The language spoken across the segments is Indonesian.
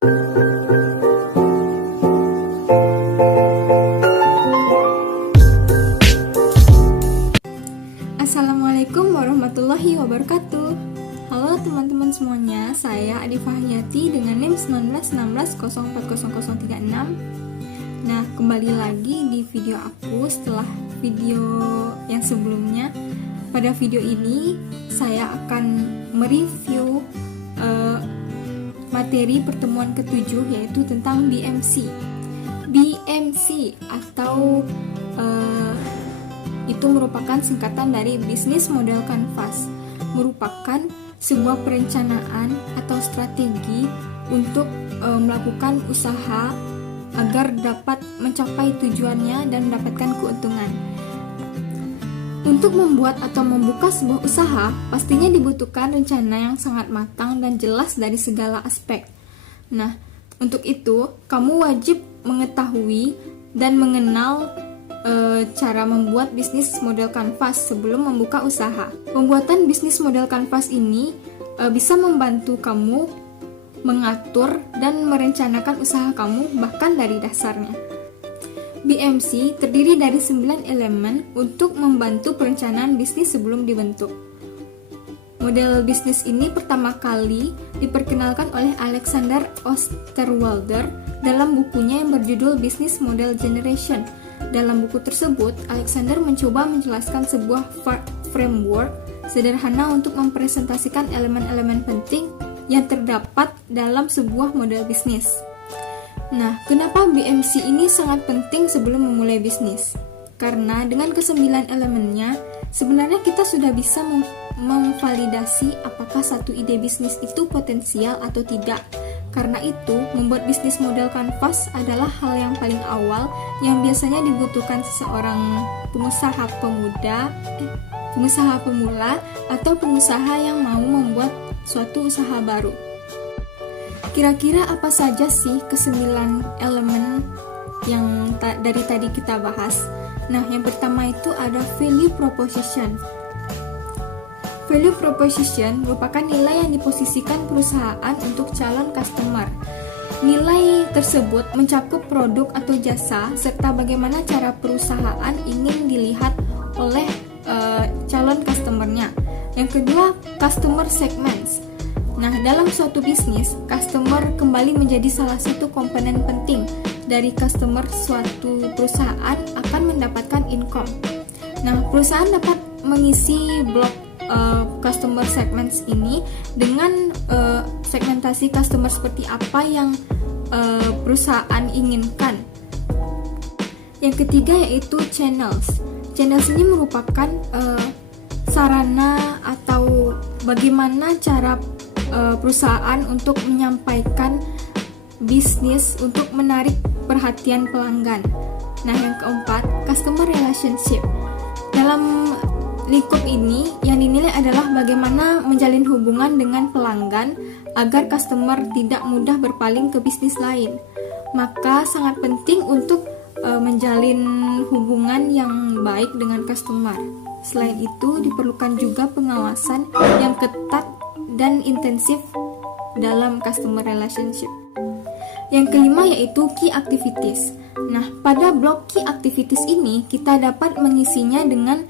Assalamualaikum warahmatullahi wabarakatuh. Halo teman-teman semuanya, saya Adi Fahyati dengan NIM 1916040036. Nah, kembali lagi di video aku setelah video yang sebelumnya. Pada video ini, saya akan mereview materi pertemuan ke-7, yaitu tentang BMC. BMC atau itu merupakan singkatan dari Business Model Canvas, merupakan sebuah perencanaan atau strategi untuk melakukan usaha agar dapat mencapai tujuannya dan mendapatkan keuntungan. Untuk membuat atau membuka sebuah usaha, pastinya dibutuhkan rencana yang sangat matang dan jelas dari segala aspek. Nah, untuk itu, kamu wajib mengetahui dan mengenal cara membuat bisnis model canvas sebelum membuka usaha. Pembuatan bisnis model canvas ini bisa membantu kamu mengatur dan merencanakan usaha kamu bahkan dari dasarnya. BMC terdiri dari 9 elemen untuk membantu perencanaan bisnis sebelum dibentuk. Model bisnis ini pertama kali diperkenalkan oleh Alexander Osterwalder dalam bukunya yang berjudul Business Model Generation. Dalam buku tersebut, Alexander mencoba menjelaskan sebuah framework sederhana untuk mempresentasikan elemen-elemen penting yang terdapat dalam sebuah model bisnis. Nah, kenapa BMC ini sangat penting sebelum memulai bisnis? Karena dengan ke-9 elemennya, sebenarnya kita sudah bisa memvalidasi apakah satu ide bisnis itu potensial atau tidak. Karena itu, membuat bisnis model canvas adalah hal yang paling awal yang biasanya dibutuhkan seseorang pengusaha pemula atau pengusaha yang mau membuat suatu usaha baru. Kira-kira apa saja sih ke-9 elemen yang dari tadi kita bahas? Nah, yang pertama itu ada value proposition. Value proposition merupakan nilai yang diposisikan perusahaan untuk calon customer. Nilai tersebut mencakup produk atau jasa serta bagaimana cara perusahaan ingin dilihat oleh calon customernya. Yang kedua, customer segments. Nah, dalam suatu bisnis, customer kembali menjadi salah satu komponen penting. Dari customer suatu perusahaan akan mendapatkan income. Nah, perusahaan dapat mengisi blok customer segments ini dengan segmentasi customer seperti apa yang perusahaan inginkan. Yang ketiga yaitu channels. Channels ini merupakan sarana atau bagaimana cara perusahaan untuk menyampaikan bisnis untuk menarik perhatian pelanggan. Nah, yang keempat, customer relationship. Dalam lingkup ini, yang dinilai adalah bagaimana menjalin hubungan dengan pelanggan agar customer tidak mudah berpaling ke bisnis lain. Maka sangat penting untuk menjalin hubungan yang baik dengan customer. Selain itu, diperlukan juga pengawasan yang ketat dan intensif dalam customer relationship. Yang kelima yaitu key activities. Nah, pada blok key activities ini kita dapat mengisinya dengan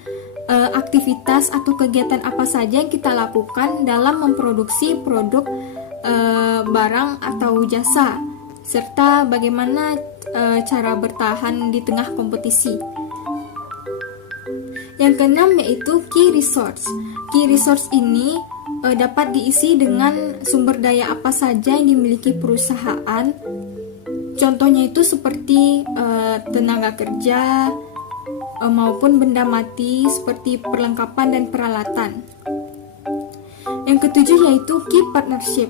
aktivitas atau kegiatan apa saja yang kita lakukan dalam memproduksi produk, barang atau jasa, serta bagaimana cara bertahan di tengah kompetisi. Yang keenam yaitu key resource. Key resource ini dapat diisi dengan sumber daya apa saja yang dimiliki perusahaan. Contohnya itu seperti tenaga kerja maupun benda mati seperti perlengkapan dan peralatan. Yang ketujuh yaitu key partnership.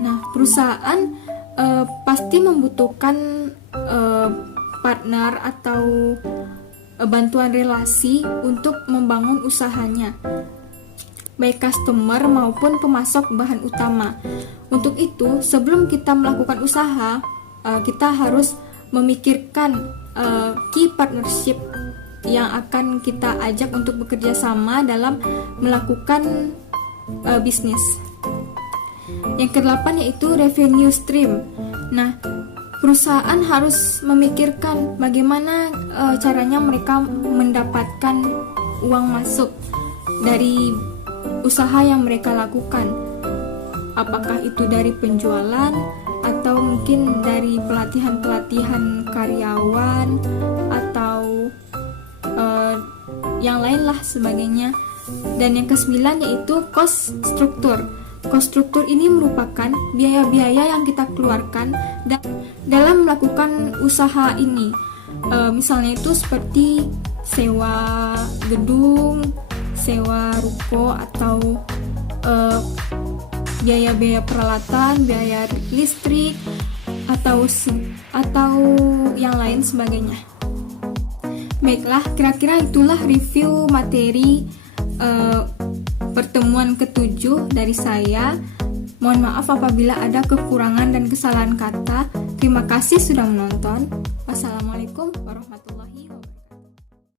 Nah, perusahaan pasti membutuhkan partner atau bantuan relasi untuk membangun usahanya, baik customer maupun pemasok bahan utama. Untuk itu, sebelum kita melakukan usaha, kita harus memikirkan key partnership yang akan kita ajak untuk bekerja sama dalam melakukan bisnis. Yang ke-8 yaitu revenue stream. Nah, perusahaan harus memikirkan bagaimana caranya mereka mendapatkan uang masuk dari usaha yang mereka lakukan. Apakah itu dari penjualan atau mungkin dari pelatihan-pelatihan karyawan atau yang lain lah sebagainya. Dan yang ke-9 yaitu cost struktur. Cost struktur ini merupakan biaya-biaya yang kita keluarkan dalam melakukan usaha ini. Misalnya itu seperti sewa gedung, sewa ruko, atau biaya-biaya peralatan, biaya listrik, atau yang lain sebagainya. Baiklah, kira-kira itulah review materi pertemuan ke-7 dari saya. Mohon maaf apabila ada kekurangan dan kesalahan kata. Terima kasih sudah menonton. Wassalamualaikum warahmatullahi wabarakatuh.